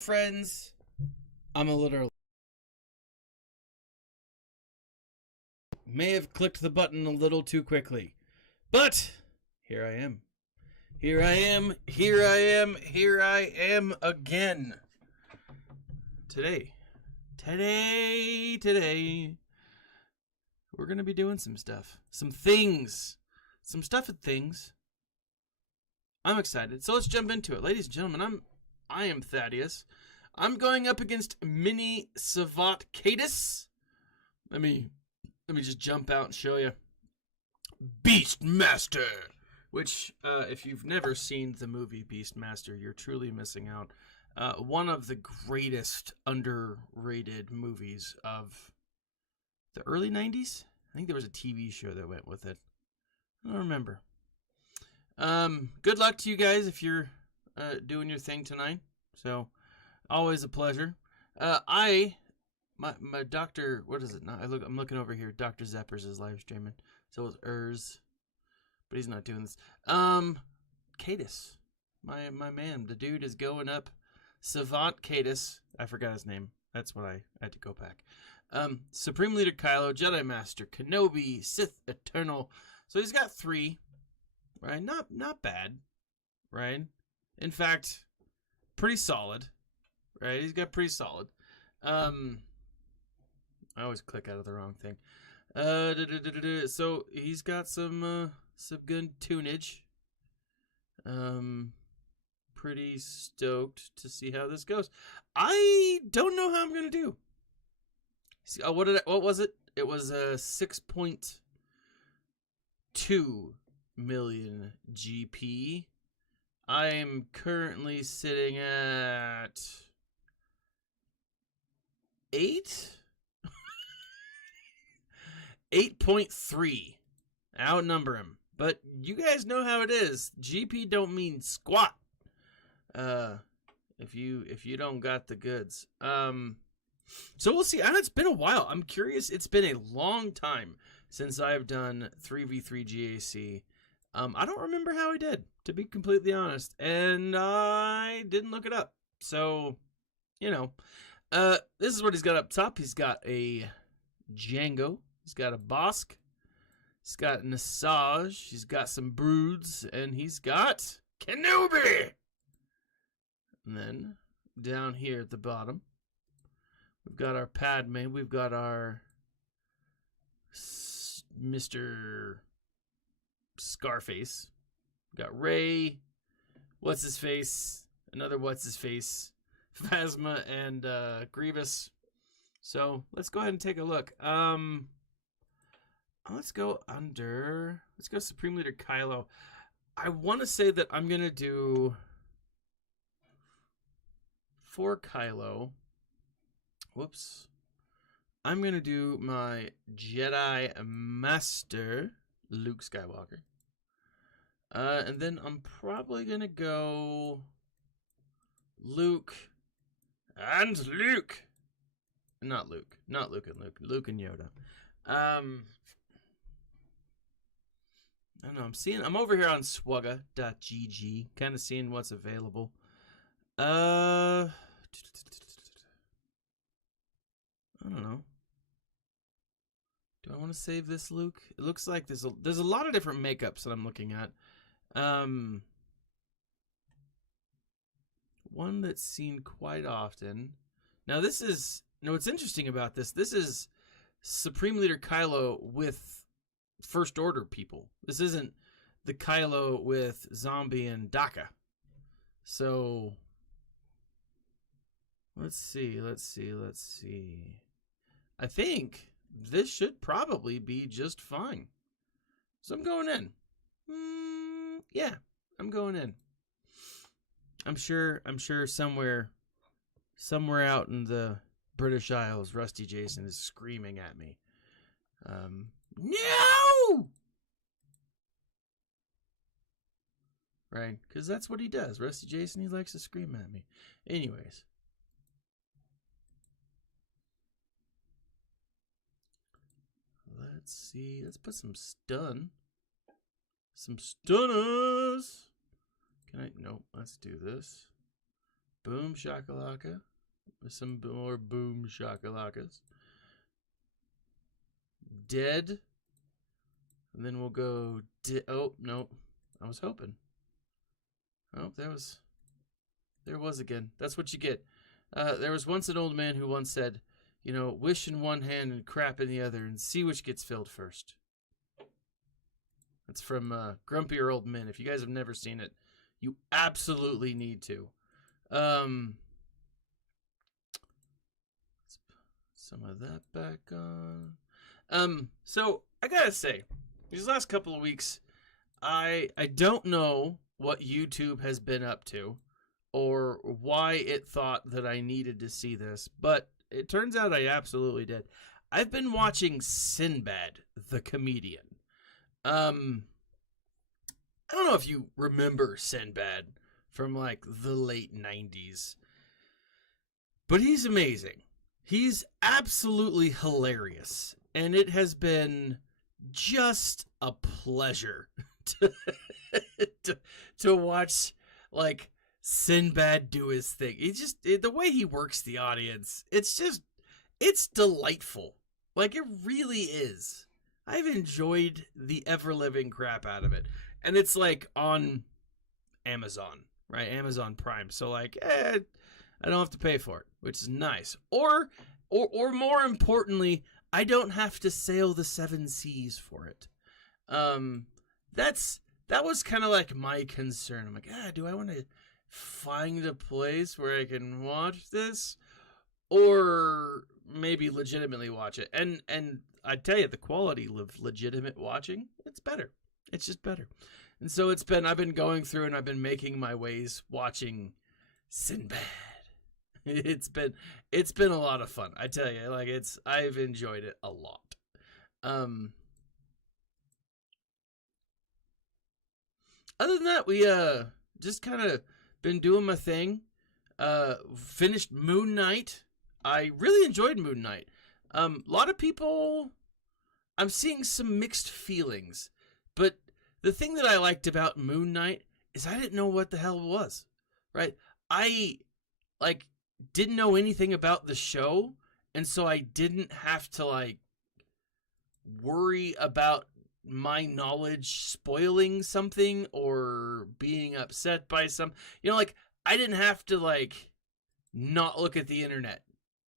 Friends, I'm a literal may have clicked the button a little too quickly, but here I am. Here I am. Here I am. Here I am again. Today, we're gonna be doing some stuff, some stuff and things. I'm excited, so let's jump into it, ladies and gentlemen. I am Thaddeus. I'm going up against Mini Savat Cadis. Let me just jump out and show you. Beastmaster! Which, if you've never seen the movie Beastmaster, you're truly missing out. One of the greatest underrated movies of the early 90s? I think there was a TV show that went with it. I don't remember. Good luck to you guys if you're doing your thing tonight. So, always a pleasure. My doctor, what is it now? I'm looking over here. Dr. Zeppers is live streaming. So is Urs, but he's not doing this. Cadis, my man, the dude is going up. Savant Cadis, I forgot his name. That's what I had to go back. Supreme Leader Kylo, Jedi Master Kenobi, Sith Eternal. So he's got 3, right? Not bad, right? In fact, pretty solid, right? He's got pretty solid. I always click out of the wrong thing. So he's got some good tunage. Pretty stoked to see how this goes. I don't know how I'm gonna do. What was it? It was 6.2 million GP. I'm currently sitting at 8.3. Outnumber him. But you guys know how it is. GP don't mean squat. If you don't got the goods. So we'll see. It's been a while. I'm curious. It's been a long time since I've done 3v3 GAC. I don't remember how I did, to be completely honest. And I didn't look it up. So, this is what he's got up top. He's got a Django. He's got a Bosk. He's got an Asajj. He's got some Broods. And he's got Kenobi. And then down here at the bottom, we've got our Padme. We've got our Mr. Scarface. We've got Rey. What's-his-face. Another what's-his-face. Phasma and Grievous. So let's go ahead and take a look. Let's go Supreme Leader Kylo. I want to say that I'm going to do for Kylo. Whoops. I'm going to do my Jedi Master, Luke Skywalker. And then I'm probably going to go Luke and Luke. Not Luke and Luke. Luke and Yoda. I don't know. I'm over here on swugga.gg, kind of seeing what's available. I don't know. Do I want to save this Luke? It looks like there's a lot of different makeups that I'm looking at. One that's seen quite often. Now this is what's interesting about this. This is Supreme Leader Kylo with First Order people. This isn't the Kylo with Zombie and Daka. So let's see. I think this should probably be just fine. So I'm going in. Yeah, I'm going in. I'm sure somewhere out in the British Isles, Rusty Jason is screaming at me. No! Right? Because that's what he does. Rusty Jason, he likes to scream at me. Anyways. Let's see. Let's put some stun. Some stunners. Can I? Nope. Let's do this. Boom shakalaka. With some more boom shakalakas. Dead. And then we'll go... oh, no. I was hoping. Oh, there was again. That's what you get. There was once an old man who once said, you know, wish in one hand and crap in the other and see which gets filled first. That's from Grumpier Old Men. If you guys have never seen it, you absolutely need to. Let's put some of that back on. So I gotta say, these last couple of weeks, I don't know what YouTube has been up to or why it thought that I needed to see this, but it turns out I absolutely did. I've been watching Sinbad, the comedian. I don't know if you remember Sinbad from like the late 90s, but he's amazing. He's absolutely hilarious, and it has been just a pleasure to watch like Sinbad do his thing. The way he works the audience, it's delightful. Like, it really is. I've enjoyed the ever-living crap out of it. And it's like on Amazon, right? Amazon Prime. So like, I don't have to pay for it, which is nice. Or more importantly, I don't have to sail the 7 seas for it. That was kind of like my concern. I'm like, do I want to find a place where I can watch this, or maybe legitimately watch it? And I tell you, the quality of legitimate watching, it's better. It's just better. And so I've been going through and I've been making my ways watching Sinbad. It's been a lot of fun. I tell you, like, I've enjoyed it a lot. Other than that, we just kind of been doing my thing. Finished Moon Knight. I really enjoyed Moon Knight. A lot of people, I'm seeing some mixed feelings, but the thing that I liked about Moon Knight is I didn't know what the hell it was, right? I didn't know anything about the show, and so I didn't have to worry about my knowledge spoiling something or being upset by some, I didn't have to not look at the internet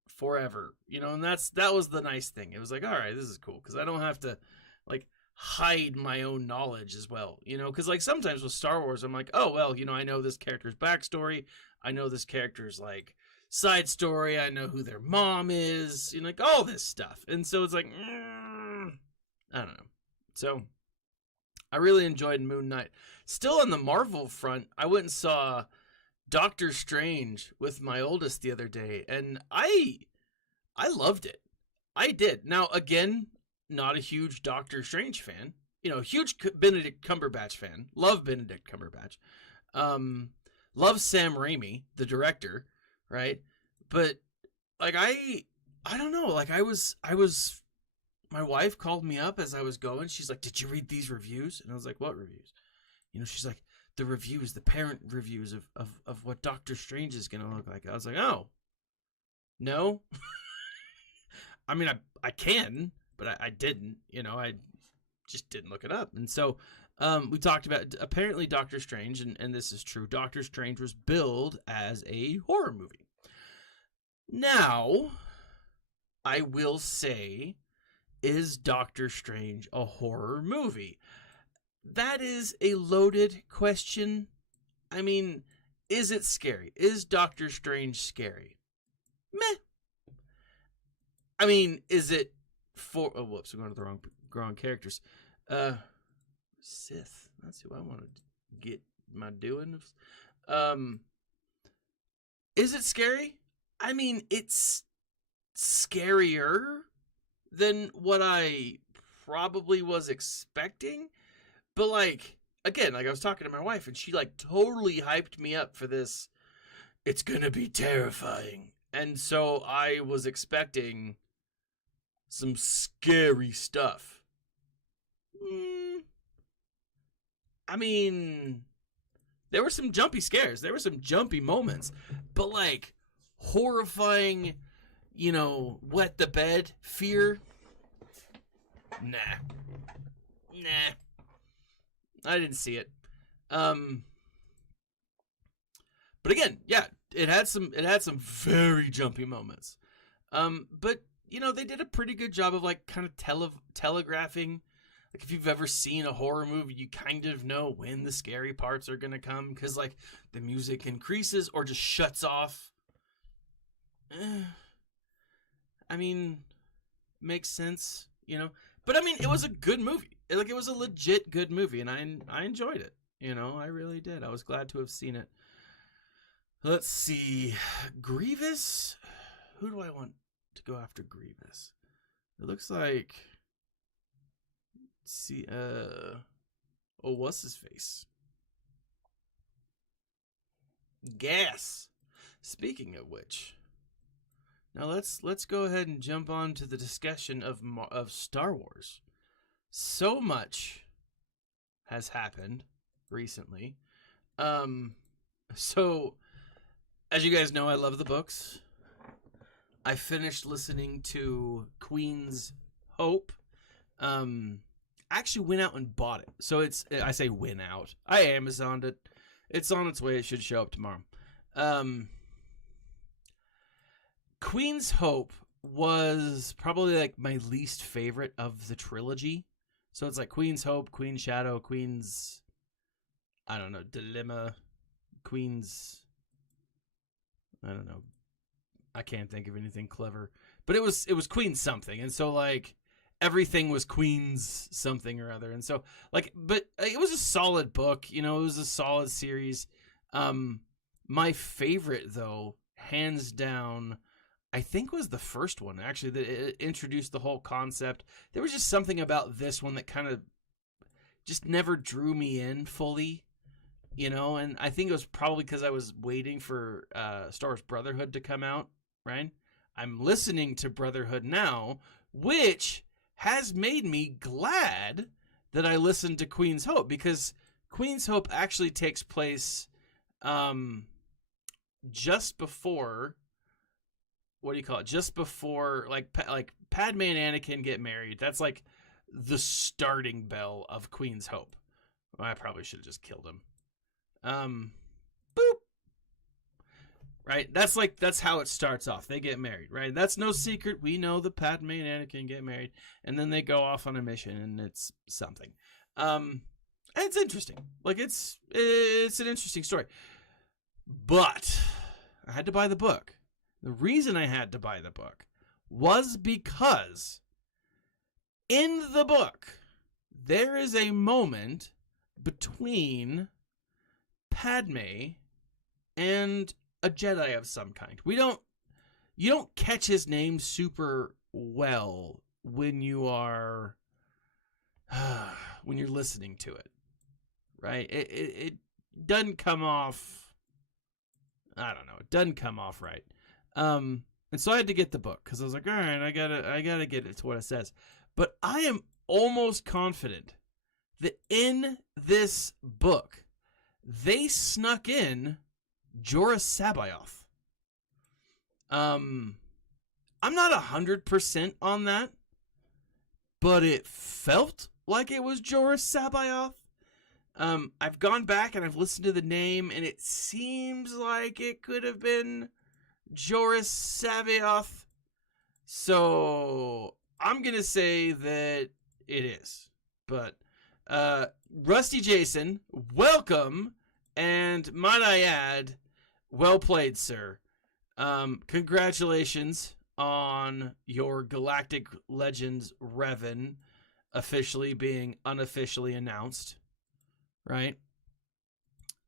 forever, and that was the nice thing. It was like, all right, this is cool, because I don't have to hide my own knowledge as well, because sometimes with Star Wars, I'm like, oh, well, I know this character's backstory, I know this character's side story, I know who their mom is, all this stuff, and so it's like, I don't know. So I really enjoyed Moon Knight. Still on the Marvel front, I went and saw Doctor Strange with my oldest the other day, and I loved it. I did. Now, again, not a huge Doctor Strange fan. Huge Benedict Cumberbatch fan. Love Benedict Cumberbatch. Love Sam Raimi, the director, right? But I don't know. I was. My wife called me up as I was going. She's like, "Did you read these reviews?" And I was like, "What reviews?" She's like, "The reviews, the parent reviews of what Doctor Strange is going to look like." I was like, "Oh, no." I mean, I can, but I didn't. I just didn't look it up. And so we talked about, apparently Doctor Strange, and this is true, Doctor Strange was billed as a horror movie. Now, I will say, is Doctor Strange a horror movie? That is a loaded question. I mean, is it scary? Is Doctor Strange scary? Meh. I mean, is it for... Oh, whoops, I'm going to the wrong characters. Sith. That's who I want to get my doings. Is it scary? I mean, it's scarier than what I probably was expecting. But again, I was talking to my wife, and she totally hyped me up for this. It's gonna be terrifying. And so I was expecting some scary stuff. I mean, There were some jumpy scares. There were some jumpy moments. But, like, horrifying, wet the bed fear. Nah. I didn't see it. But again, yeah, it had some very jumpy moments. But they did a pretty good job of like kind of telegraphing. Like if you've ever seen a horror movie, you kind of know when the scary parts are gonna come because like the music increases or just shuts off. I mean, makes sense, But I mean, it was a good movie. Like it was a legit good movie, and I enjoyed it. I really did. I was glad to have seen it. Let's see, Grievous. Who do I want to go after Grievous? It looks like. Let's see. What's his face? Gas. Speaking of which, now let's go ahead and jump on to the discussion of Star Wars. So much has happened recently. So as you guys know, I love the books. I finished listening to Queen's Hope. Actually went out and bought it. So I say went out. I Amazoned it. It's on its way. It should show up tomorrow. Queen's Hope was probably like my least favorite of the trilogy. So it's like Queen's Hope, Queen's Shadow, Queen's, I don't know, Dilemma, Queen's, I don't know. I can't think of anything clever. But it was Queen's something. And so like everything was Queen's something or other. And so like, but it was a solid book, it was a solid series. My favorite though, hands down, I think was the first one actually that it introduced the whole concept. There was just something about this one that kind of just never drew me in fully, and I think it was probably because I was waiting for Star Wars Brotherhood to come out, right? I'm listening to Brotherhood now, which has made me glad that I listened to Queen's Hope, because Queen's Hope actually takes place just before, what do you call it? Just before, like Padme and Anakin get married. That's like the starting bell of Queen's Hope. Well, I probably should have just killed him. Boop. Right? That's how it starts off. They get married, right? That's no secret. We know that Padme and Anakin get married, and then they go off on a mission, and it's something. And it's interesting. Like it's an interesting story. But I had to buy the book. The reason I had to buy the book was because in the book there is a moment between Padme and a Jedi of some kind. You don't catch his name super well when you're listening to it, right? It doesn't come off. I don't know. It doesn't come off right. And so I had to get the book because I was like, all right, I gotta get it to what it says. But I am almost confident that in this book they snuck in Jorah Sabayoth. I'm not 100% on that, but it felt like it was Jorah Sabayoth. I've gone back and I've listened to the name, and it seems like it could have been Jorah Sabayoth. So I'm gonna say that it is. But Rusty Jason, welcome, and might I add, well played, sir. Congratulations on your Galactic Legends Revan officially being unofficially announced. Right?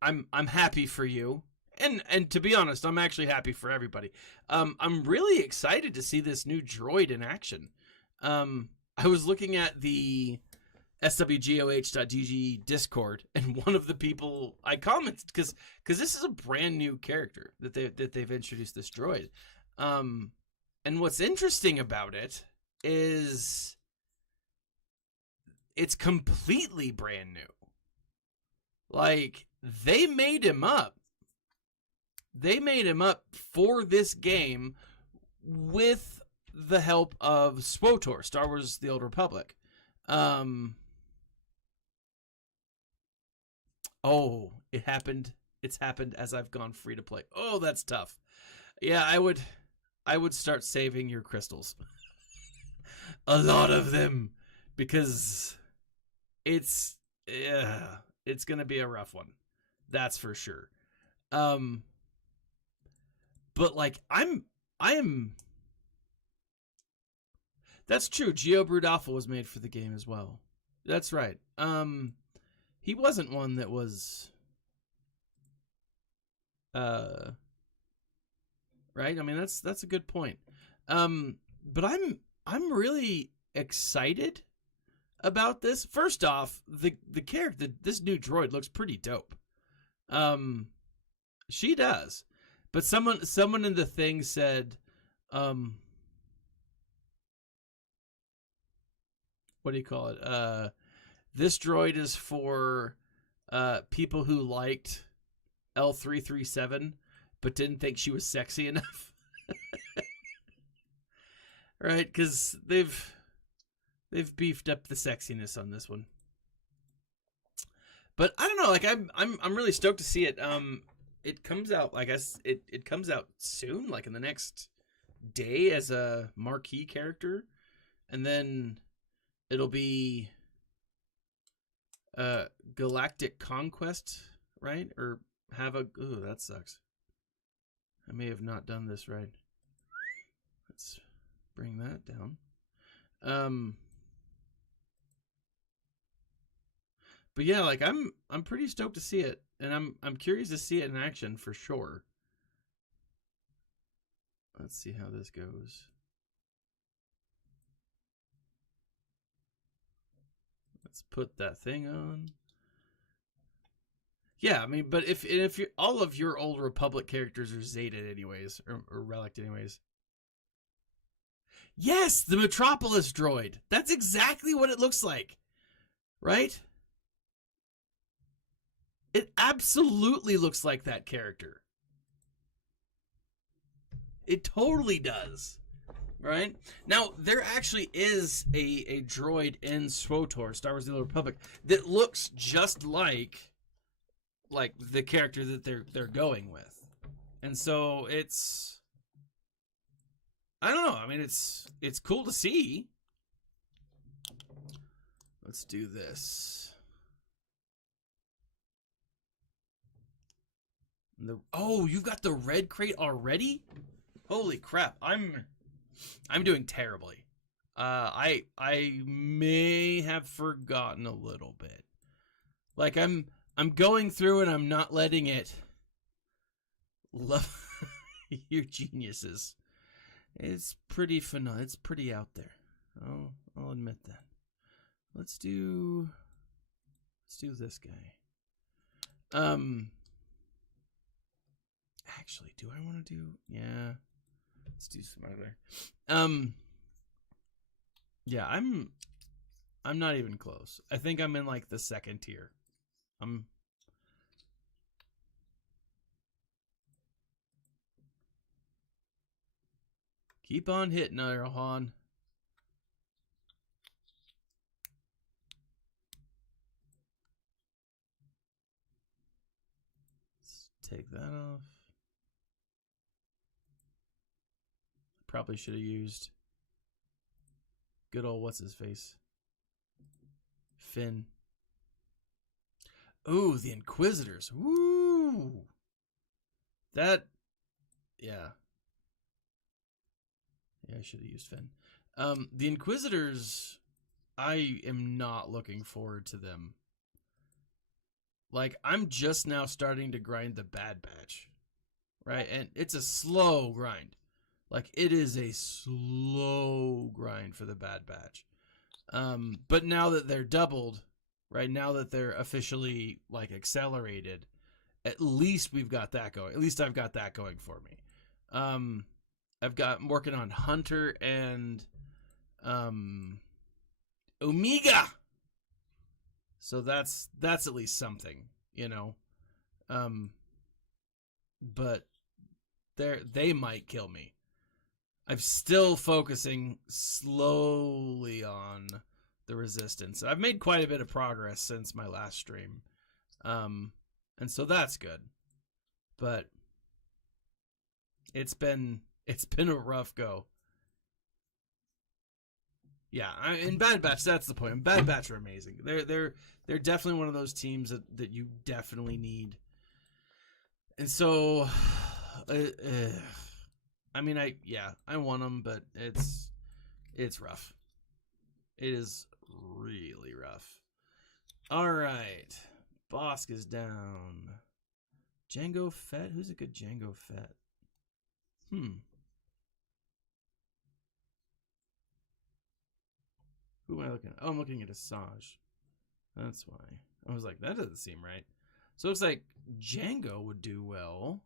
I'm happy for you. And to be honest, I'm actually happy for everybody. I'm really excited to see this new droid in action. I was looking at the swgoh.gg Discord, and one of the people I commented because this is a brand new character that they've introduced, this droid. And what's interesting about it is it's completely brand new. Like, they made him up. They made him up for this game with the help of SWTOR, Star Wars The Old Republic. Oh, it happened. It's happened as I've gone free to play. Oh, that's tough. Yeah, I would start saving your crystals. A lot of them, because it's going to be a rough one. That's for sure. But like I am. That's true. Geo Brood Alpha was made for the game as well. That's right. He wasn't one that was right? I mean, that's a good point. But I'm really excited about this. First off, the character, this new droid looks pretty dope. She does. But someone in the thing said, what do you call it? This droid is for people who liked L337 but didn't think she was sexy enough. Right? Because they've beefed up the sexiness on this one. But I don't know, like I'm really stoked to see it. It comes out, I guess it comes out soon, like in the next day as a marquee character, and then it'll be Galactic Conquest, right? Or have a ooh, that sucks. I may have not done this right. Let's bring that down. But yeah, like I'm pretty stoked to see it, and I'm curious to see it in action for sure. Let's see how this goes. Let's put that thing on. Yeah, I mean, but if you all of your Old Republic characters are Zeta anyways, or Relic anyways. Yes, the Metropolis droid. That's exactly what it looks like, right? It absolutely looks like that character. It totally does. Right? Now, there actually is a droid in SWTOR, Star Wars The Old Republic, that looks just like the character that they're going with. And so it's, I don't know. I mean, it's cool to see. Let's do this. Oh, you've got the red crate already? Holy crap. I'm doing terribly. I may have forgotten a little bit. Like I'm going through and I'm not letting it love your geniuses. It's pretty phenomenal. It's pretty out there. I'll admit that. Let's do this guy. Actually, do I want to do? Yeah. Let's do some other. Yeah, I'm not even close. I think I'm in like the second tier. Keep on hitting, Rohan. Let's take that off. Probably should have used good old what's his face, Finn. Ooh, the Inquisitors. Woo! That, yeah. Yeah, I should have used Finn. The Inquisitors, I am not looking forward to them. Like, I'm just now starting to grind the Bad Batch, right? And it's a slow grind. Like, it is a slow grind for the Bad Batch. But now that they're doubled, right, now that they're officially, like, accelerated, at least we've got that going. At least I've got that going for me. I'm working on Hunter and Omega. So that's at least something, you know. But they might kill me. I'm still focusing slowly on the resistance. I've made quite a bit of progress since my last stream. And so that's good. But it's been a rough go. Yeah, in Bad Batch, that's the point. Bad Batch are amazing. They're definitely one of those teams that you definitely need. And so I mean, I want them, but it's rough. It is really rough. All right, Bosk is down. Jango Fett? Who's a good Jango Fett? Who am I looking at? Oh, I'm looking at Asajj. That's why. I was like, that doesn't seem right. So it looks like Jango would do well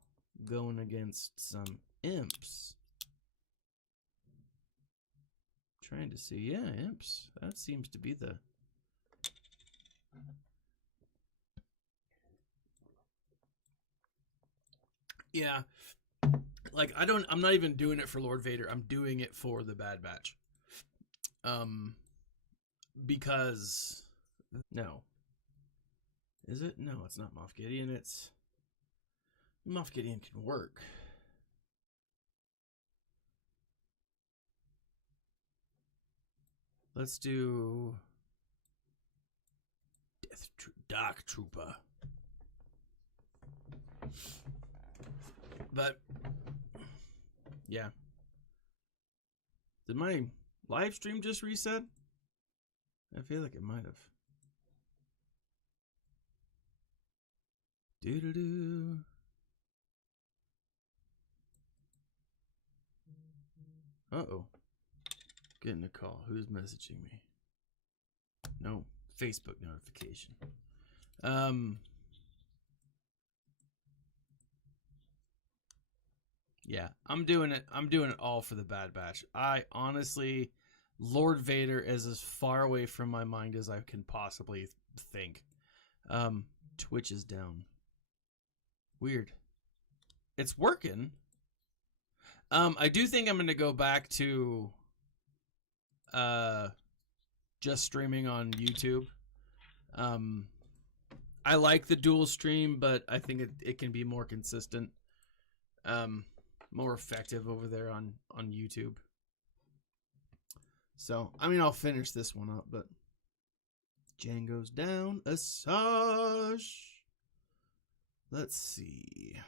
going against some imps. Trying to see. Yeah, imps. That seems to be the... Yeah. Like, I'm not even doing it for Lord Vader. I'm doing it for the Bad Batch. Because... No. Is it? No, it's not Moff Gideon. It's... Moff Gideon can work. Let's do... Dark Trooper. But... Yeah. Did my live stream just reset? I feel like it might have. Doo-doo-doo. Uh-oh. Getting a call. Who's messaging me? No. Facebook notification. Yeah, I'm doing it. I'm doing it all for the Bad Batch. I honestly, Lord Vader is as far away from my mind as I can possibly think. Twitch is down. Weird. It's working. I do think I'm going to go back to just streaming on YouTube. I like the dual stream, but I think it can be more consistent, more effective over there on YouTube. So, I mean, I'll finish this one up, but Jango's down. Asajj. Let's see.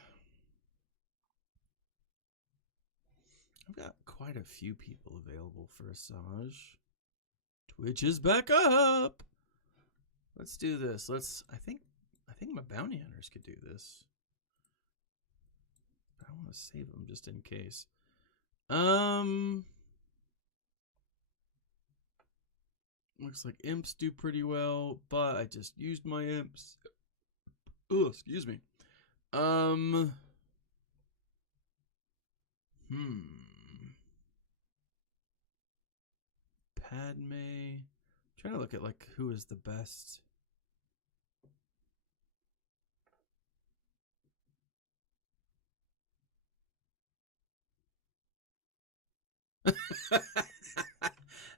I've got quite a few people available for Asajj. Twitch is back up. Let's do this. I think my bounty hunters could do this. But I want to save them just in case. Looks like imps do pretty well, but I just used my imps. Oh, excuse me. Padme. I'm trying to look at like who is the best.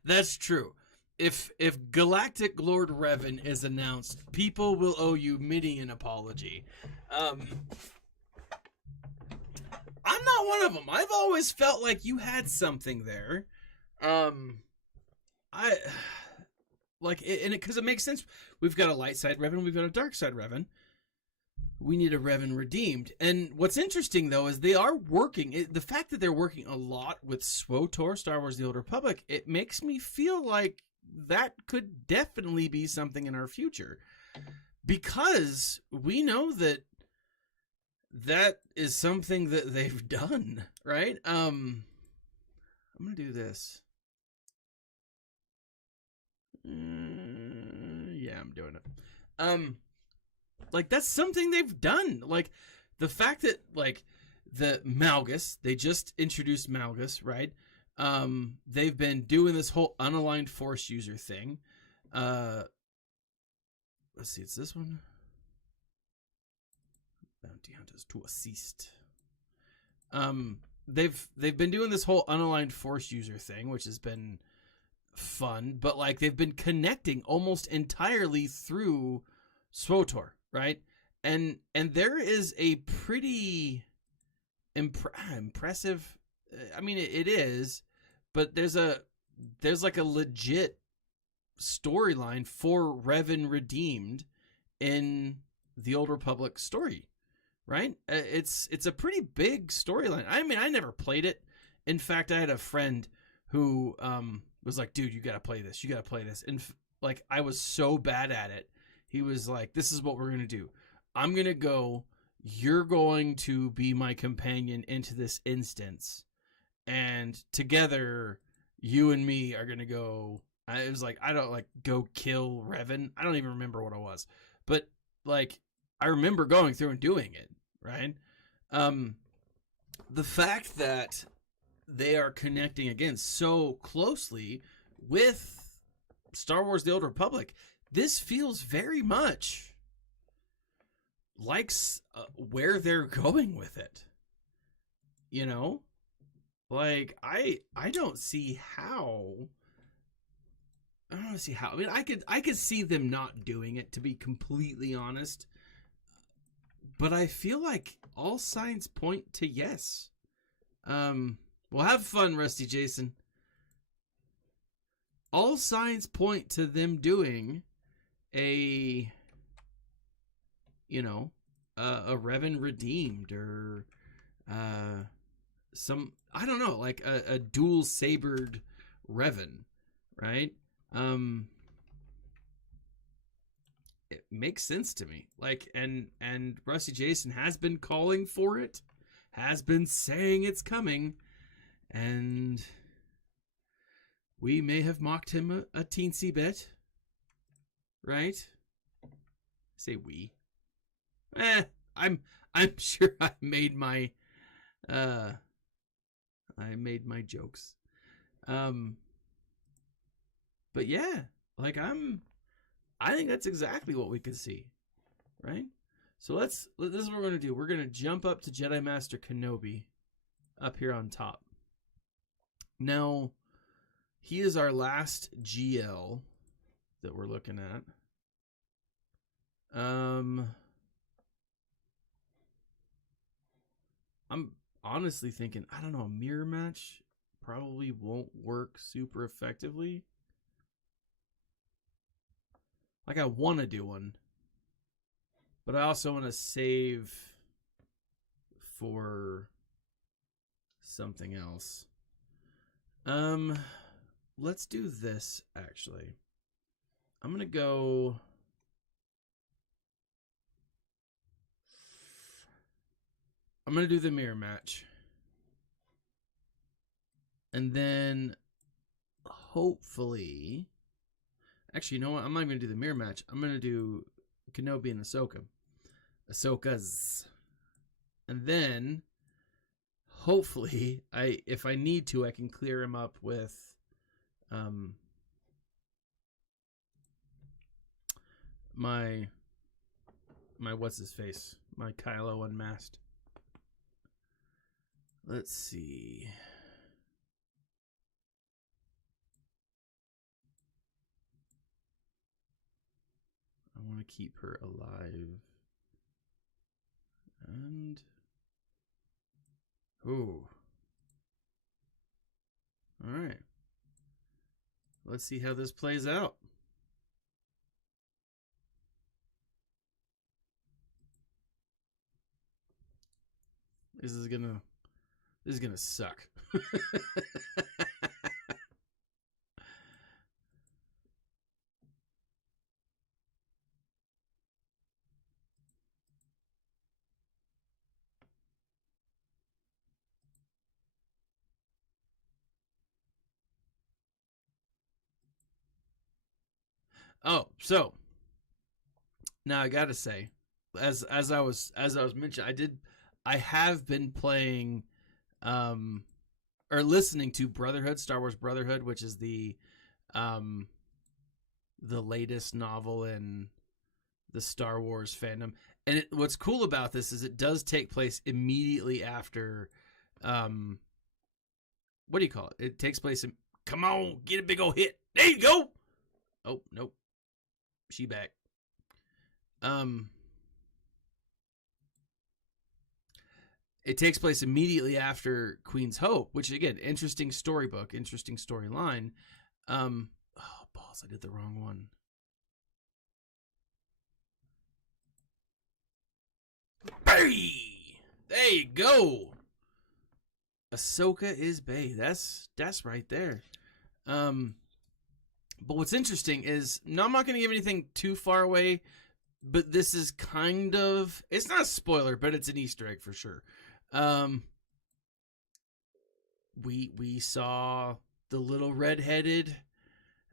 That's true. If Galactic Lord Revan is announced, people will owe you many an apology. I'm not one of them. I've always felt like you had something there. I like it, and because it makes sense. We've got a light side Revan, we've got a dark side Revan. We need a Revan redeemed. And what's interesting though is they are working. The fact that they're working a lot with SWTOR, Star Wars: The Old Republic, it makes me feel like that could definitely be something in our future, because we know that is something that they've done, right? I'm gonna do this. Yeah, I'm doing it. Like that's something they've done. Like the fact that like the Malgus, they just introduced Malgus, right? They've been doing this whole unaligned force user thing. Let's see, it's this one. Bounty hunters to assist. They've been doing this whole unaligned force user thing, which has been fun, but like they've been connecting almost entirely through SWTOR, right? And there is a pretty impressive. I mean, it is, but there's like a legit storyline for Revan Redeemed in the Old Republic story, right? It's a pretty big storyline. I mean, I never played it. In fact, I had a friend who was like, dude, you gotta play this. You gotta play this. And like, I was so bad at it. He was like, this is what we're gonna do. I'm gonna go. You're going to be my companion into this instance, and together, you and me are gonna go. It was like, I don't like go kill Revan. I don't even remember what it was, but like, I remember going through and doing it, right? The fact that they are connecting again so closely with Star Wars: The Old Republic, this feels very much like where they're going with it. You know, like I don't see how. I don't see how. I mean, I could see them not doing it, to be completely honest. But I feel like all signs point to yes. Well, have fun, Rusty Jason. All signs point to them doing a Revan Redeemed or some, I don't know, like a dual sabered Revan, right? It makes sense to me. Like, and Rusty Jason has been calling for it, has been saying it's coming, and we may have mocked him a teensy bit, right? I say we. I'm sure I made my jokes. But yeah, like I think that's exactly what we could see, right? So this is what we're going to do. We're going to jump up to Jedi Master Kenobi up here on top. Now, he is our last GL that we're looking at. I'm honestly thinking, I don't know, a mirror match probably won't work super effectively. Like, I want to do one, but I also want to save for something else. Let's do this, actually. I'm going to go... I'm going to do the mirror match. And then, hopefully... Actually, you know what? I'm not going to do the mirror match. I'm going to do Kenobi and Ahsoka. Ahsoka's. And then, hopefully, if I need to, I can clear him up with my what's his face? My Kylo Unmasked. Let's see. I want to keep her alive. And... oh. Alright. Let's see how this plays out. This is gonna suck. Oh, so now I gotta say, as I was mentioning, I have been playing or listening to Brotherhood, Star Wars Brotherhood, which is the latest novel in the Star Wars fandom. And what's cool about this is it does take place immediately after, what do you call it? It takes place in, come on, get a big old hit. There you go. Oh, nope. She back. It takes place immediately after Queen's Hope, which again, interesting storybook, interesting storyline. Oh, balls, I did the wrong one. Bay! There you go. Ahsoka is Bay. That's right there. But what's interesting is, no, I'm not going to give anything too far away, but this is kind of, it's not a spoiler, but it's an Easter egg for sure. We saw the little redheaded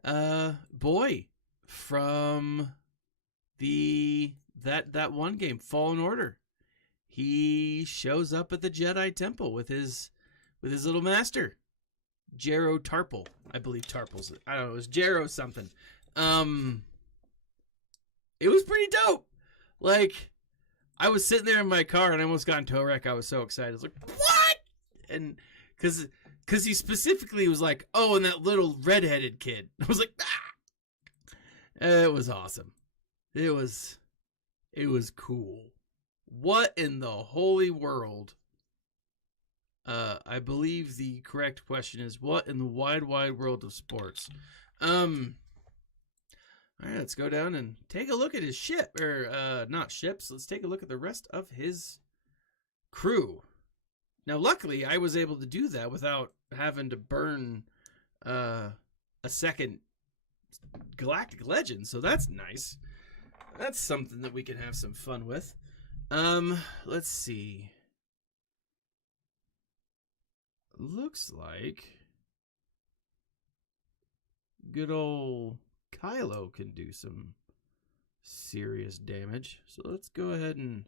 boy from that one game, Fallen Order. He shows up at the Jedi Temple with his little master, Jero Tarple. I believe Tarple's, I don't know, it was Jero something. It was pretty dope. Like, I was sitting there in my car and I almost got into a wreck. I was so excited. I was like, what? And because he specifically was like, oh, and that little redheaded kid. I was like, ah. It was awesome. It was cool. What in the holy world? I believe the correct question is, what in the wide world of sports? All right, let's go down and take a look at his ship, or not ships. Let's take a look at the rest of his crew. Now, luckily, I was able to do that without having to burn a second Galactic Legend, so that's nice. That's something that we can have some fun with. Let's see. Looks like good old Kylo can do some serious damage. So let's go ahead and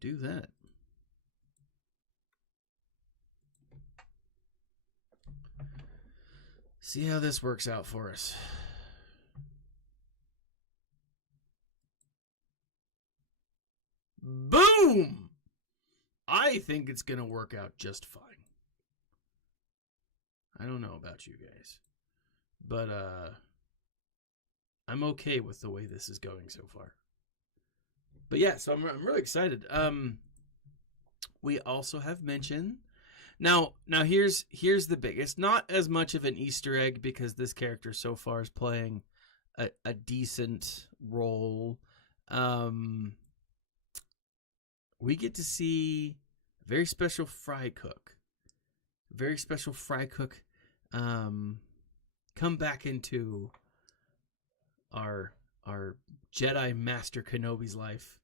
do that. See how this works out for us. Boom! I think it's going to work out just fine. I don't know about you guys, but I'm okay with the way this is going so far. But yeah, so I'm really excited. We also have mentioned now here's the big. It's not as much of an Easter egg because this character so far is playing a decent role. We get to see a very special fry cook. Come back into our Jedi Master Kenobi's life.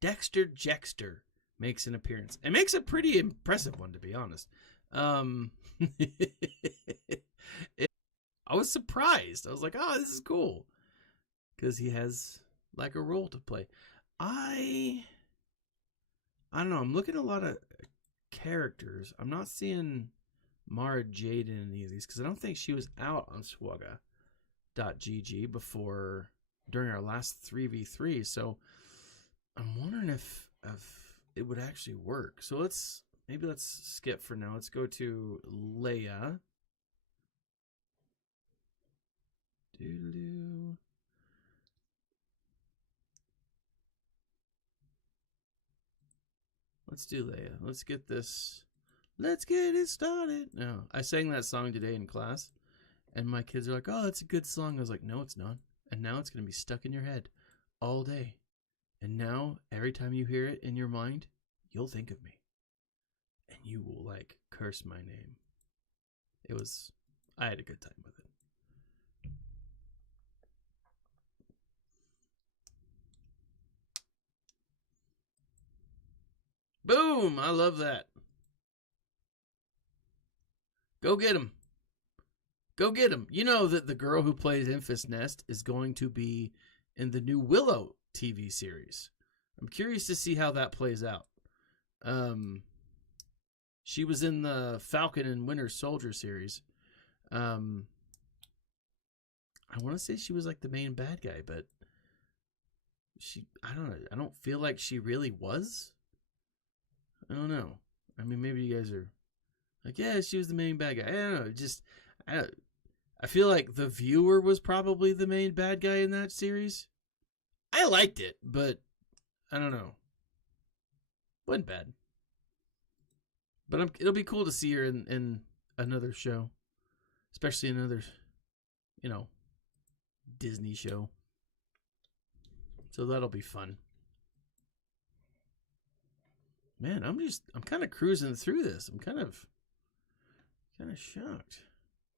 Dexter Jettster makes an appearance and makes a pretty impressive one, to be honest. I was surprised. I was like, oh, this is cool, because he has like a role to play. I don't know. I'm looking at a lot of characters. I'm not seeing Mara Jade in any of these because I don't think she was out on Swagga.gg before during our last 3v3. So I'm wondering if it would actually work. So let's skip for now. Let's go to Leia. Doodaloo. Let's do Leia. Let's get this. Let's get it started. No, I sang that song today in class, and my kids are like, "Oh, that's a good song." I was like, "No, it's not." And now it's gonna be stuck in your head all day. And now every time you hear it in your mind, you'll think of me, and you will like curse my name. I had a good time with it. Boom! I love that. Go get him. Go get him. You know that the girl who plays Enfys Nest is going to be in the new Willow TV series. I'm curious to see how that plays out. She was in the Falcon and Winter Soldier series. I want to say she was like the main bad guy, but I don't know. I don't feel like she really was. I don't know. I mean, maybe you guys are like, yeah, she was the main bad guy. I don't know. I feel like the viewer was probably the main bad guy in that series. I liked it, but I don't know. Wasn't bad. But it'll be cool to see her in another show, especially another, Disney show. So that'll be fun. Man, I'm kind of cruising through this. I'm kind of shocked.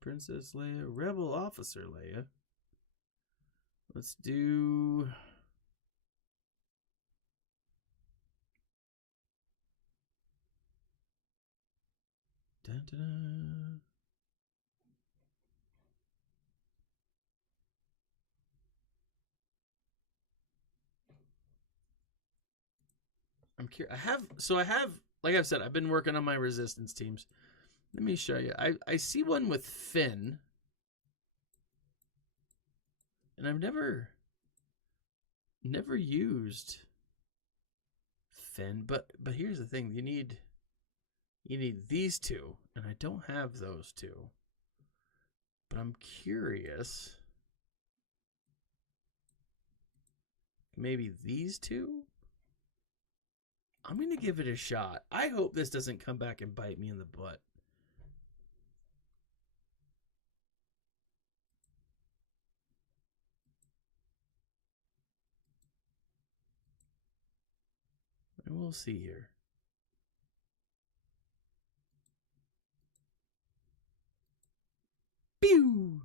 Princess Leia, Rebel Officer Leia. Let's do. Dun, dun, dun. I'm curious. I have, like I've said, I've been working on my resistance teams. Let me show you. I see one with Finn, and I've never used Finn. But here's the thing: you need these two, and I don't have those two. But I'm curious. Maybe these two? I'm going to give it a shot. I hope this doesn't come back and bite me in the butt. And we'll see here. Pew!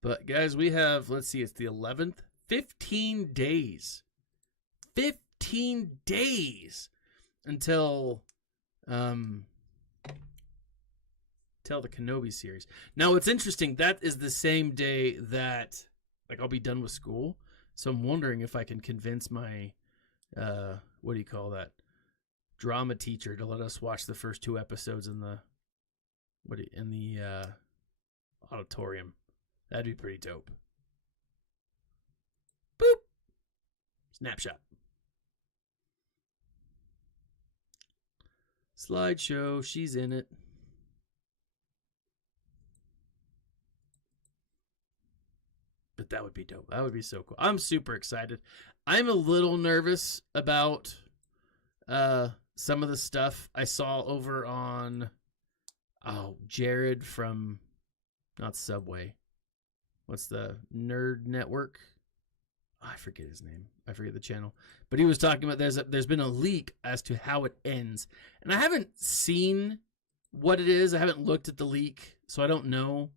But guys, we have, let's see, it's the 11th. 15 days. 15 days until the Kenobi series. Now, it's interesting. That is the same day that, like, I'll be done with school. So I'm wondering if I can convince my, what do you call that? Drama teacher to let us watch the first 2 episodes in the auditorium. That'd be pretty dope. Boop. Snapshot. Slideshow. She's in it. But that would be dope. That would be so cool. I'm super excited. I'm a little nervous about some of the stuff I saw over on Jared from not Subway. What's the Nerd Network? I forget his name. I forget the channel. But he was talking about there's been a leak as to how it ends. And I haven't seen what it is. I haven't looked at the leak, so I don't know.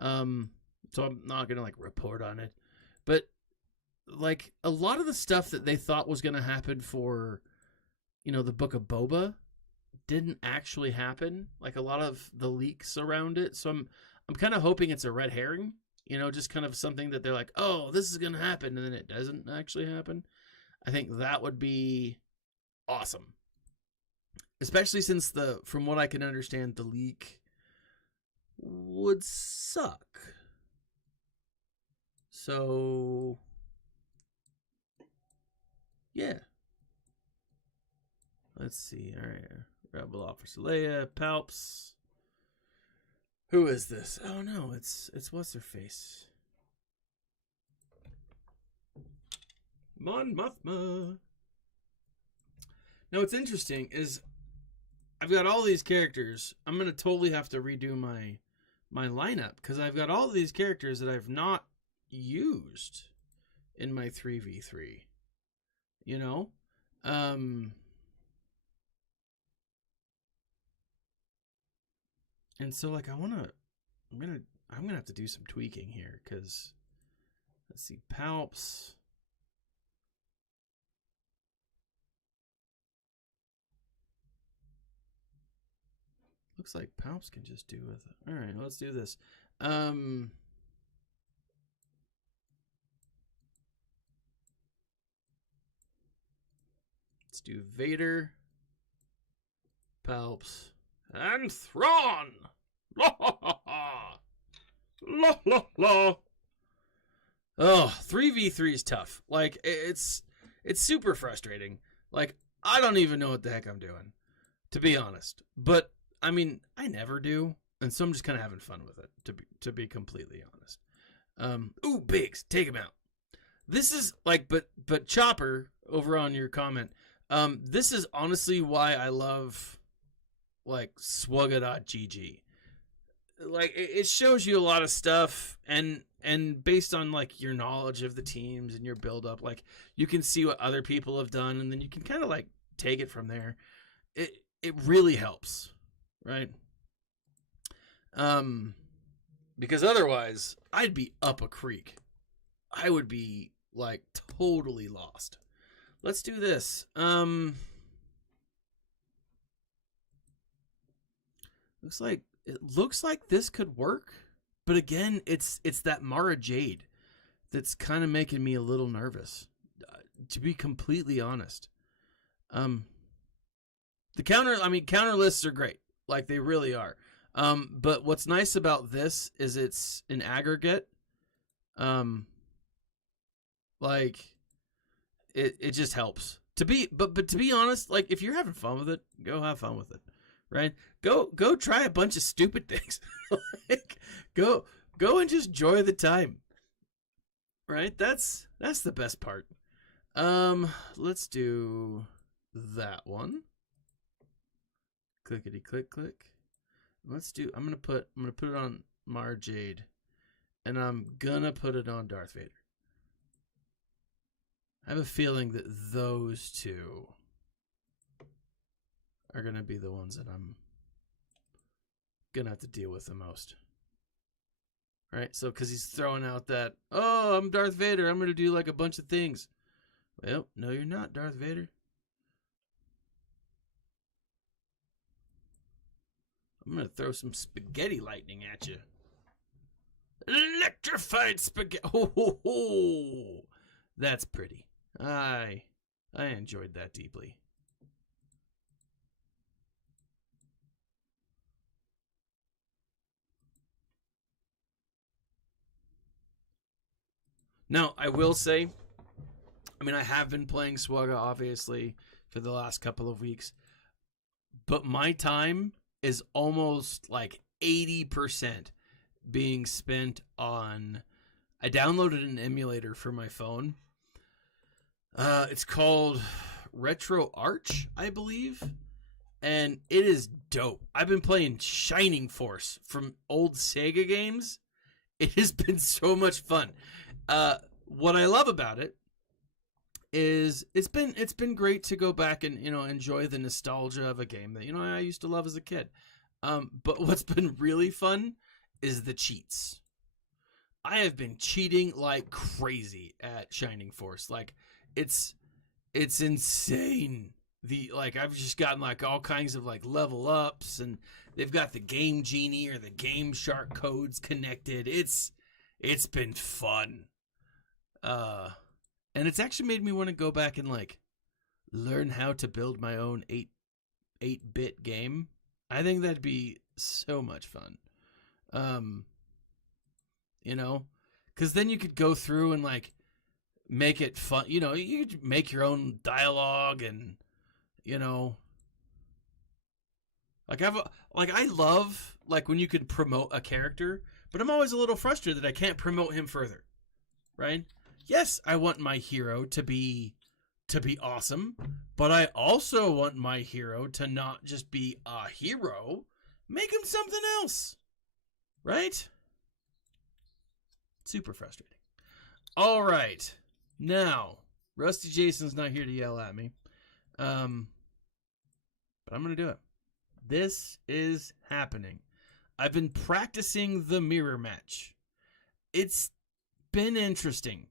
So I'm not going to report on it. But a lot of the stuff that they thought was going to happen for the Book of Boba didn't actually happen. A lot of the leaks around it. So I'm kind of hoping it's a red herring. Just kind of something that they're like, oh, this is going to happen, and then it doesn't actually happen. I think that would be awesome. Especially since from what I can understand, the leak would suck. So, yeah. Let's see. All right. Rebel Officer Leia, Palps. Who is this? Oh no, it's what's her face? Mon Mothma. Now what's interesting is I've got all these characters. I'm gonna totally have to redo my lineup because I've got all these characters that I've not used in my 3v3. And so I'm gonna have to do some tweaking here because let's see, Palps. Looks like Palps can just do with it. All right, let's do this. do Vader, Palps, and Thrawn. La ha ha ha. La la la. Oh, 3v3 is tough. Like, it's super frustrating. Like, I don't even know what the heck I'm doing, to be honest. But, I mean, I never do. And so I'm just kind of having fun with it, to be completely honest. Ooh, Biggs, take him out. This is, like, but Chopper, over on your comment, this is honestly why I love, like, swugga.gg. Like, it shows you a lot of stuff, and based on, like, your knowledge of the teams and your build-up, like, you can see what other people have done, and then you can kind of, like, take it from there. It really helps, right? Because otherwise, I'd be up a creek. I would be, like, totally lost. Let's do this. Looks like this could work, but again, it's that Mara Jade that's kind of making me a little nervous, to be completely honest. The counter lists are great, like they really are. But what's nice about this is it's an aggregate. Like it just helps but to be honest, like if you're having fun with it, go have fun with it, right? Go try a bunch of stupid things. Like go and just enjoy the time, right? That's the best part. Let's do that one. Clickety click click. I'm gonna put it on Mara Jade, and I'm gonna put it on Darth Vader. I have a feeling that those two are gonna be the ones that I'm gonna have to deal with the most. Right? So, because he's throwing out that, oh, I'm Darth Vader, I'm gonna do like a bunch of things. Well, no, you're not, Darth Vader. I'm gonna throw some spaghetti lightning at you. Electrified spaghetti. Ho ho ho! That's pretty. I enjoyed that deeply. Now, I will say, I mean, I have been playing Swugga, obviously, for the last couple of weeks, but my time is almost like 80% being spent on... I downloaded an emulator for my phone. It's called Retro Arch, I believe, and it is dope. I've been playing Shining Force from old Sega games. It has been so much fun. What I love about it is it's been great to go back and, you know, enjoy the nostalgia of a game that, you know, I used to love as a kid. But what's been really fun is the cheats. I have been cheating like crazy at Shining Force. Like, it's insane. I've just gotten like all kinds of like level ups, and they've got the Game Genie or the Game Shark codes connected. It's been fun. And it's actually made me want to go back and like learn how to build my own 8-bit game. I think that'd be so much fun. You know, because then you could go through and like make it fun. You know, you could make your own dialogue, and you know, like I love like when you can promote a character, but I'm always a little frustrated that I can't promote him further. Right? Yes, I want my hero to be awesome, but I also want my hero to not just be a hero. Make him something else. Right? Super frustrating. All right. Now, Rusty Jason's not here to yell at me. But I'm going to do it. This is happening. I've been practicing the mirror match. It's been interesting,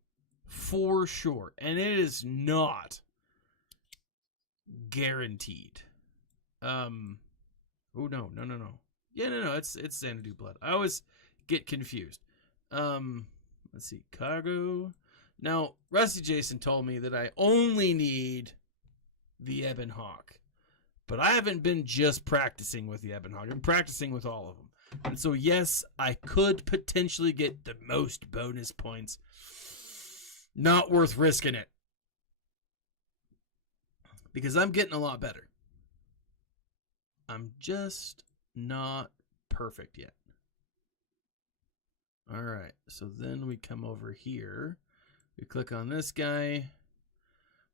for sure. And it is not guaranteed. Oh, no. Yeah, no, it's Xanadu Blood. I always get confused. Let's see, cargo. Now, Rusty Jason told me that I only need the Ebon Hawk. But I haven't been just practicing with the Ebon Hawk. I'm practicing with all of them. And so, yes, I could potentially get the most bonus points. Not worth risking it. Because I'm getting a lot better. I'm just not perfect yet. All right, so then we come over here. We click on this guy.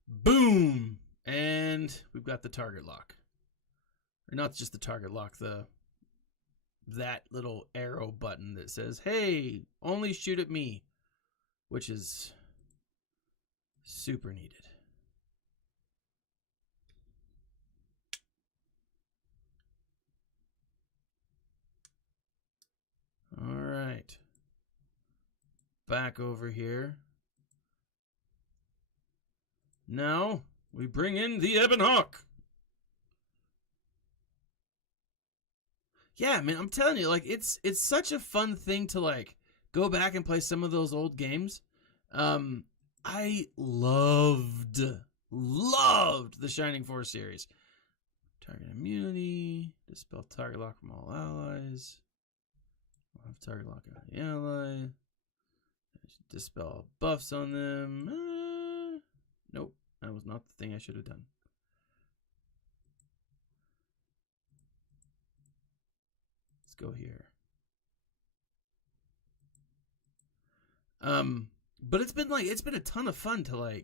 Boom! And we've got the target lock. Or not just the target lock, that little arrow button that says, hey, only shoot at me, which is super needed. All right. Back over here. Now we bring in the Ebon Hawk. Yeah, man, I'm telling you, like it's such a fun thing to like go back and play some of those old games. I loved the Shining Force series. Target immunity, dispel target lock from all allies. I'll have target lock on the ally. Dispel buffs on them. Nope, that was not the thing I should have done. Let's go here. But it's been a ton of fun to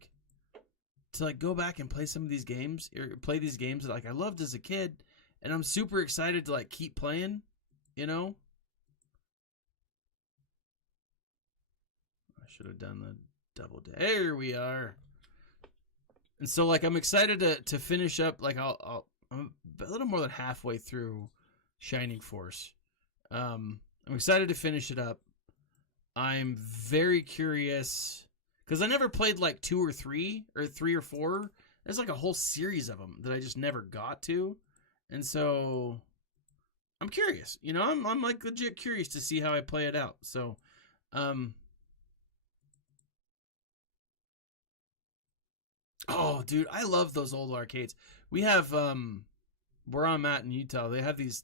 go back and play some of these games, or play these games that like I loved as a kid, and I'm super excited to like keep playing, you know? I should have done the double. There we are. And so like I'm excited to finish up. Like I'm a little more than halfway through Shining Force. I'm excited to finish it up. I'm very curious because I never played like 2 or 3 or 3 or 4. There's like a whole series of them that I just never got to, and so I'm curious. You know, I'm like legit curious to see how I play it out. So, oh, dude, I love those old arcades. We have where I'm at in Utah. They have these.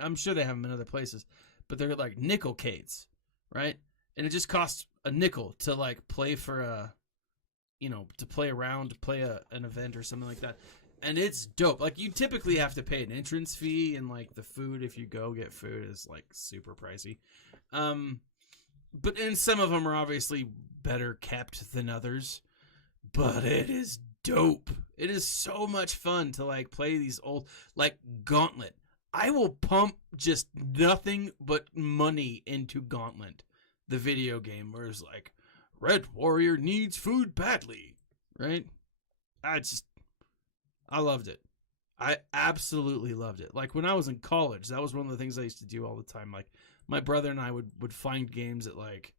I'm sure they have them in other places, but they're like nickel-cades, right? And it just costs a nickel to like play for a, you know, to play around, to play an event or something like that. And it's dope. Like you typically have to pay an entrance fee, and like the food, if you go get food, is like super pricey. But and some of them are obviously better kept than others. But it is dope. It is so much fun to like play these old, like Gauntlet. I will pump just nothing but money into Gauntlet, the video game, where it's like, Red Warrior needs food badly, right? I loved it. I absolutely loved it. Like when I was in college, that was one of the things I used to do all the time. Like my brother and I would find games at like,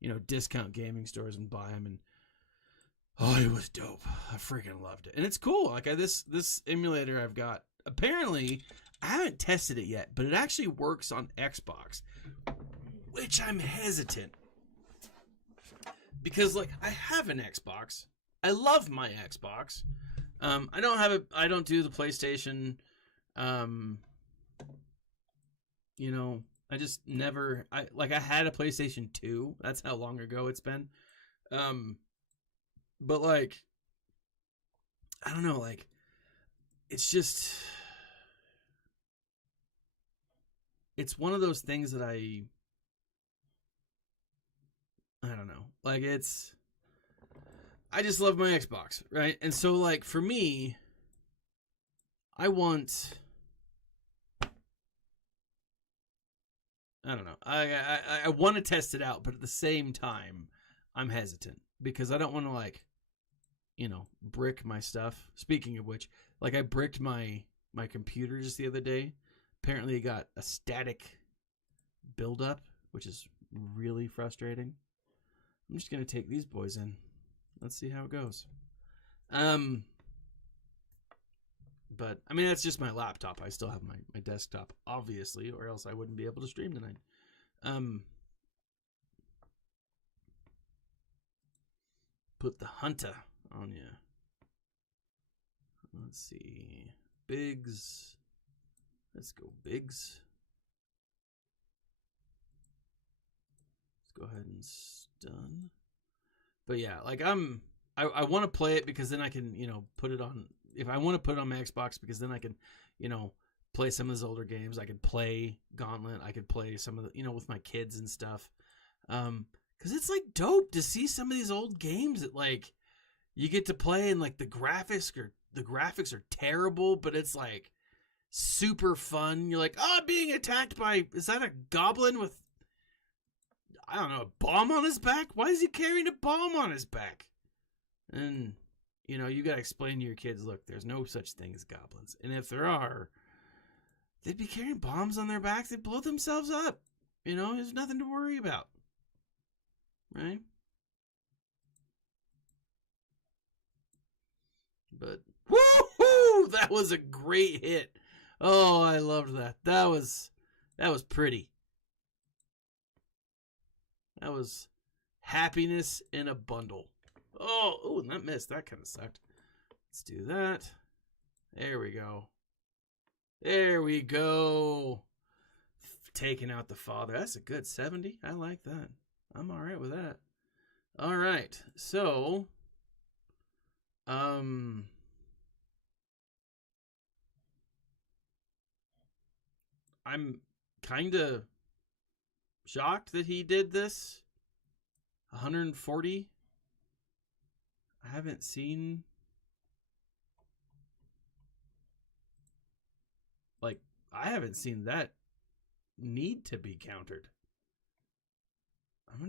you know, discount gaming stores and buy them, and oh, it was dope. I freaking loved it. And it's cool. Like this emulator I've got, apparently I haven't tested it yet, but it actually works on Xbox, which I'm hesitant. Because like I have an Xbox. I love my Xbox. I don't do the PlayStation. You know, I just never I had a PlayStation 2. That's how long ago it's been. But like I don't know, like it's just it's one of those things that I don't know. Like I just love my Xbox, right? And so like for me, I don't know. I want to test it out, but at the same time, I'm hesitant because I don't want to like, you know, brick my stuff. Speaking of which, like I bricked my computer just the other day. Apparently it got a static buildup, which is really frustrating. I'm just going to take these boys in. Let's see how it goes. But I mean, that's just my laptop. I still have my desktop, obviously, or else I wouldn't be able to stream tonight. Put the hunter on you. Let's see. Bigs. Let's go Bigs. Let's go ahead and stun. But yeah, like I want to play it because then I can, put it on. If I want to put it on my Xbox, because then I can, play some of those older games. I could play Gauntlet. I could play some of the, with my kids and stuff. Because it's like dope to see some of these old games that like you get to play and like the graphics are terrible, but it's like super fun. You're like, being attacked by, is that a goblin with, I don't know, a bomb on his back? Why is he carrying a bomb on his back? And, you got to explain to your kids, look, there's no such thing as goblins. And if there are, they'd be carrying bombs on their backs. They'd blow themselves up. There's nothing to worry about. Right? But, woohoo! That was a great hit. Oh, I loved that. That was pretty. That was happiness in a bundle. Oh, that missed. That kind of sucked. Let's do that. There we go. There we go. Taking out the father. That's a good 70. I like that. I'm all right with that. All right. So, I'm kind of shocked that he did this. 140. I haven't seen that need to be countered. I'm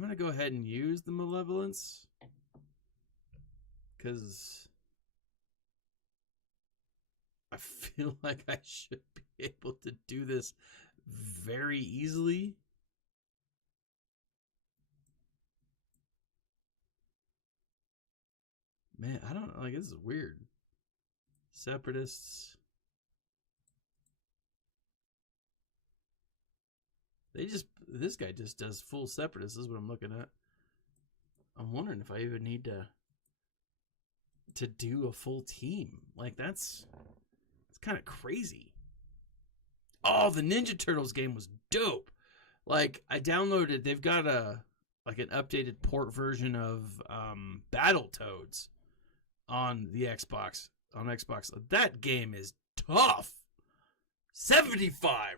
gonna go ahead and use the malevolence because I feel like I should be able to do this very easily. Man, I don't know. Like, this is weird. Separatists. This guy just does full separatists. This is what I'm looking at. I'm wondering if I even need to do a full team. Like, it's kind of crazy. Oh, the Ninja Turtles game was dope. Like, I downloaded, they've got an updated port version of Battletoads on the Xbox. That game is tough. 75.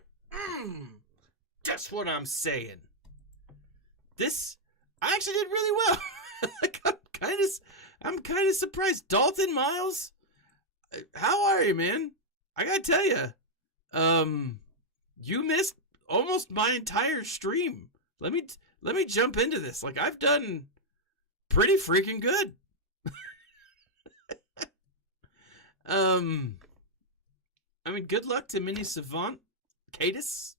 That's what I'm saying. I actually did really well. Like, I'm kind of surprised. Dalton Miles, how are you, man? I gotta tell you, you missed almost my entire stream. Let me jump into this. Like, I've done pretty freaking good. I mean, good luck to Mini Savant Cadis.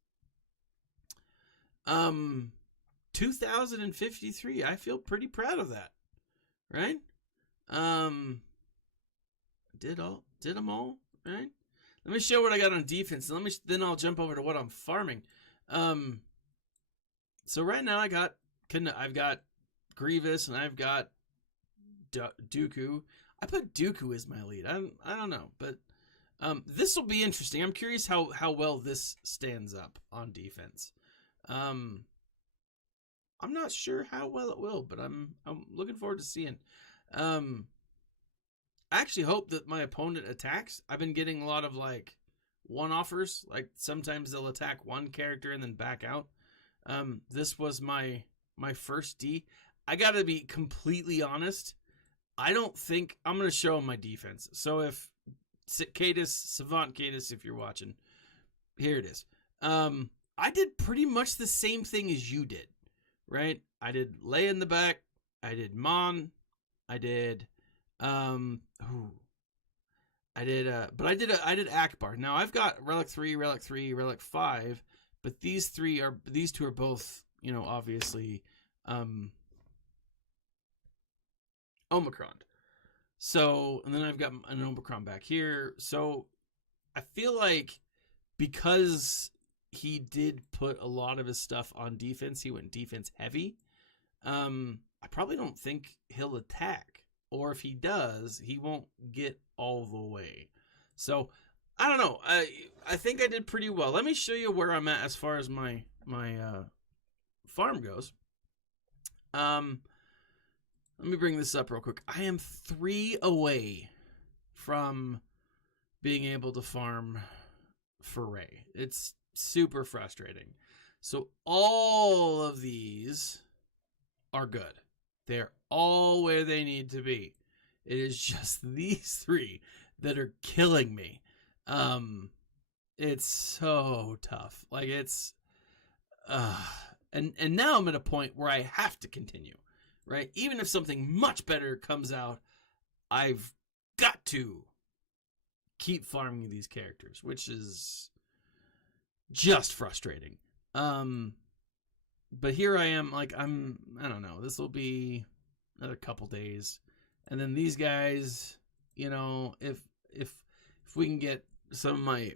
2053. I feel pretty proud of that. Right? Did them all, right? Let me show what I got on defense. Then I'll jump over to what I'm farming. So right now I've got Grievous and I've got Dooku. I put Dooku as my lead. I don't know, but this will be interesting. I'm curious how well this stands up on defense. I'm not sure how well it will, but I'm looking forward to seeing. I actually hope that my opponent attacks. I've been getting a lot of like one-offers. Like sometimes they'll attack one character and then back out. This was my first D. I gotta be completely honest. I don't think I'm gonna show him my defense. So if Savant Cadis, if you're watching, here it is. I did pretty much the same thing as you did, right? I did Lay in the back. I did Mon. I did, but I did Akbar. Now I've got Relic 3, Relic 5, but these two are both, obviously, Omicron. So, and then I've got an Omicron back here. So I feel like because he did put a lot of his stuff on defense, he went defense heavy. I probably don't think he'll attack. or if he does, he won't get all the way. So I don't know. I think I did pretty well. Let me show you where I'm at as far as my farm goes. Let me bring this up real quick. I am 3 away from being able to farm for Ray. It's super frustrating. So all of these are good. They're all where they need to be. It is just these 3 that are killing me. It's so tough. Like it's and now I'm at a point where I have to continue, right? Even if something much better comes out, I've got to keep farming these characters, which is just frustrating. But here I am, like I don't know, this will be another couple days. And then these guys, if we can get some of my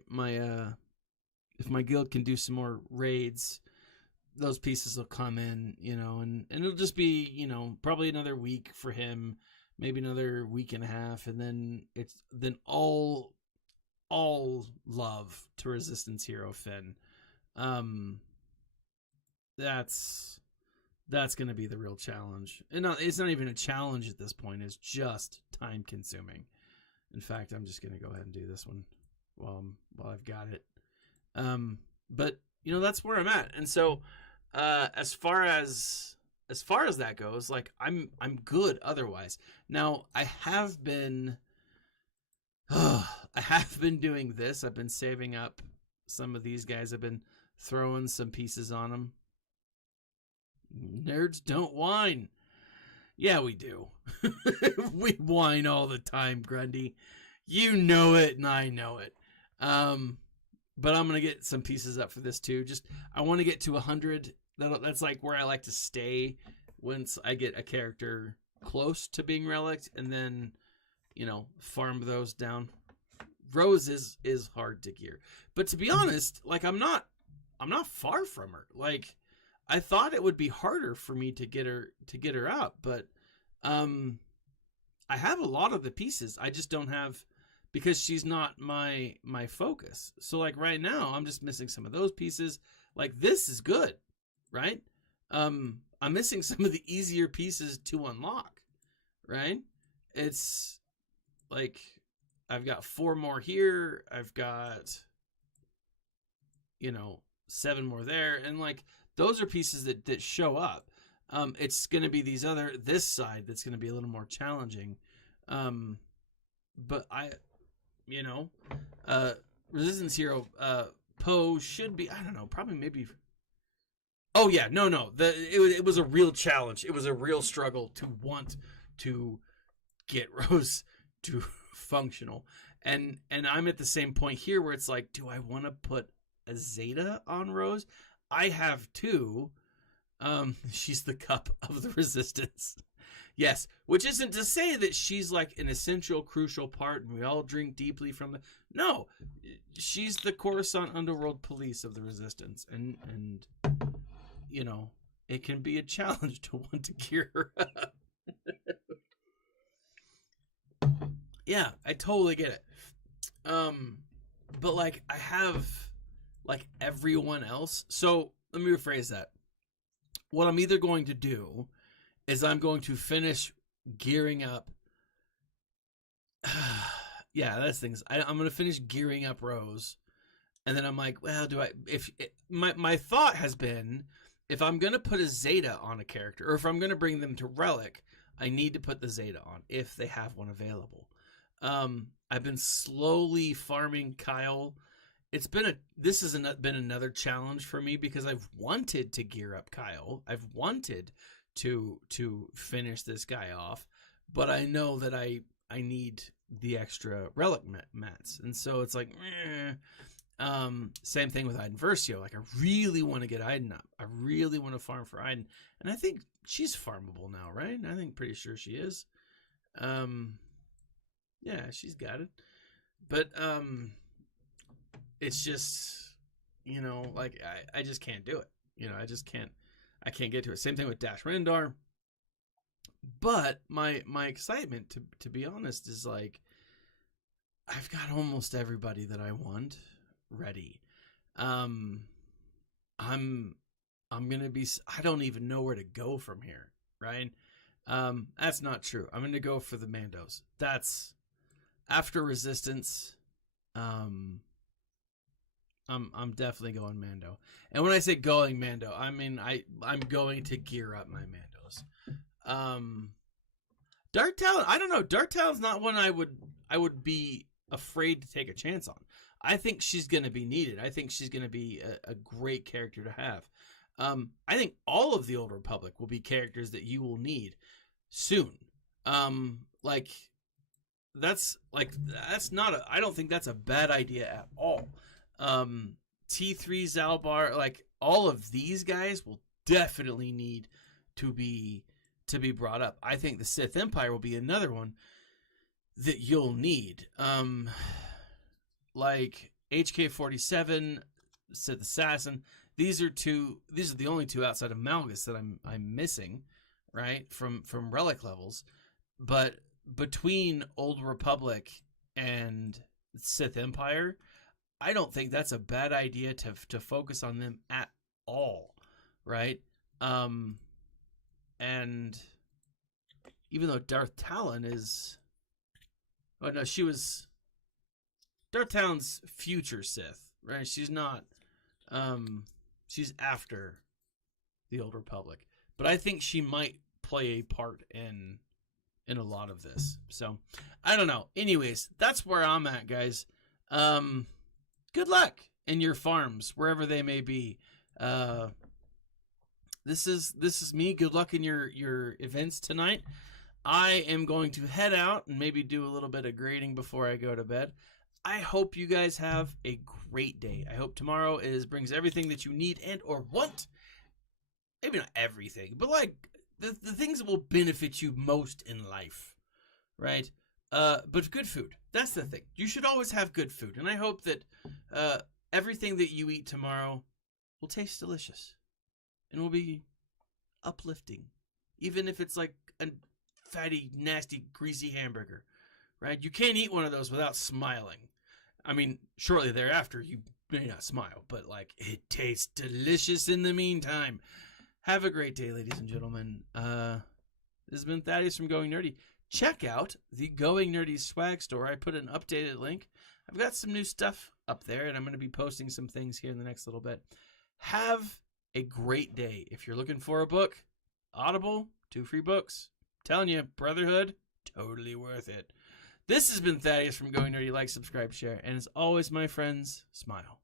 if my guild can do some more raids, those pieces will come in, and it'll just be, probably another week for him, maybe another week and a half, and then all love to Resistance Hero Finn. That's going to be the real challenge. And it's not even a challenge at this point. It's just time consuming. In fact, I'm just going to go ahead and do this one while I've got it. But that's where I'm at. And so, as far as that goes, like I'm good otherwise. Now I have been doing this. I've been saving up some of these guys. I've been throwing some pieces on them. Nerds don't whine. Yeah, we do. We whine all the time, Grundy. You know it, and I know it. But I'm going to get some pieces up for this, too. I want to get to 100. That's like where I like to stay once I get a character close to being relicked, and then, farm those down. Rose is hard to gear. But to be honest, like, I'm not far from her. Like, I thought it would be harder for me to get her up, but I have a lot of the pieces. I just don't have, because she's not my focus. So like right now, I'm just missing some of those pieces. Like this is good, right? I'm missing some of the easier pieces to unlock, right? It's like I've got 4 more here. I've got 7 more there, and like those are pieces that show up. It's going to be this side that's going to be a little more challenging. But Resistance Hero, Poe should be, I don't know, probably maybe. Oh yeah, no. It was a real challenge. It was a real struggle to want to get Rose to functional. And I'm at the same point here where it's like, do I want to put a Zeta on Rose? I have 2. She's the cup of the Resistance. Yes, which isn't to say that she's like an essential, crucial part and we all drink deeply from the... No, she's the Coruscant Underworld Police of the Resistance. And it can be a challenge to want to gear her up. Yeah, I totally get it. But like I have like everyone else. So let me rephrase that. What I'm either going to do is I'm going to finish gearing up. Yeah, that's things. I'm going to finish gearing up Rose. And then I'm like, well, my thought has been, if I'm going to put a Zeta on a character, or if I'm going to bring them to Relic, I need to put the Zeta on if they have one available. I've been slowly farming Kyle. This has been another challenge for me because I've wanted to gear up Kyle. I've wanted to finish this guy off, but I know that I need the extra relic mats, and so it's like, same thing with Iden Versio. Like I really want to get Iden up. I really want to farm for Iden, and I think she's farmable now, right? I think pretty sure she is. Yeah, she's got it, but it's just, like I just can't do it. I just can't. I can't get to it. Same thing with Dash Rendar. But my excitement, to be honest, is like I've got almost everybody that I want ready. I'm gonna be. I don't even know where to go from here, right? That's not true. I'm gonna go for the Mandos. That's after Resistance. I'm definitely going Mando. And when I say going Mando, I mean I'm going to gear up my Mandos. Dark Talon, I don't know. Dark Talon's not one I would be afraid to take a chance on. I think she's going to be needed. I think she's going to be a great character to have. I think all of the Old Republic will be characters that you will need soon. That's not I don't think that's a bad idea at all. T3 Zalbar, like all of these guys will definitely need to be brought up. I think the Sith Empire will be another one that you'll need. Like HK-47, Sith Assassin. These are the only two outside of Malgus that I'm missing, right? From relic levels. But between Old Republic and Sith Empire, I don't think that's a bad idea to focus on them at all, right? And even though Darth Talon is... Oh, no, she was... Darth Talon's future Sith, right? She's not... she's after the Old Republic. But I think she might play a part in a lot of this. So, I don't know. Anyways, that's where I'm at, guys. Good luck in your farms, wherever they may be. This is me. Good luck in your events tonight. I am going to head out and maybe do a little bit of grading before I go to bed. I hope you guys have a great day. I hope tomorrow brings everything that you need and or want. Maybe not everything, but like the things that will benefit you most in life, right? But good food. That's the thing. You should always have good food. And I hope that everything that you eat tomorrow will taste delicious and will be uplifting. Even if it's like a fatty, nasty, greasy hamburger, right? You can't eat one of those without smiling. I mean, shortly thereafter, you may not smile, but like it tastes delicious in the meantime. Have a great day, ladies and gentlemen. This has been Thaddeus from Going Nerdy. Check out the Going Nerdy swag store. I put an updated link. I've got some new stuff up there, and I'm going to be posting some things here in the next little bit. Have a great day. If you're looking for a book, Audible, 2 free books. I'm telling you, Brotherhood, totally worth it. This has been Thaddeus from Going Nerdy. Like, subscribe, share, and as always, my friends, smile.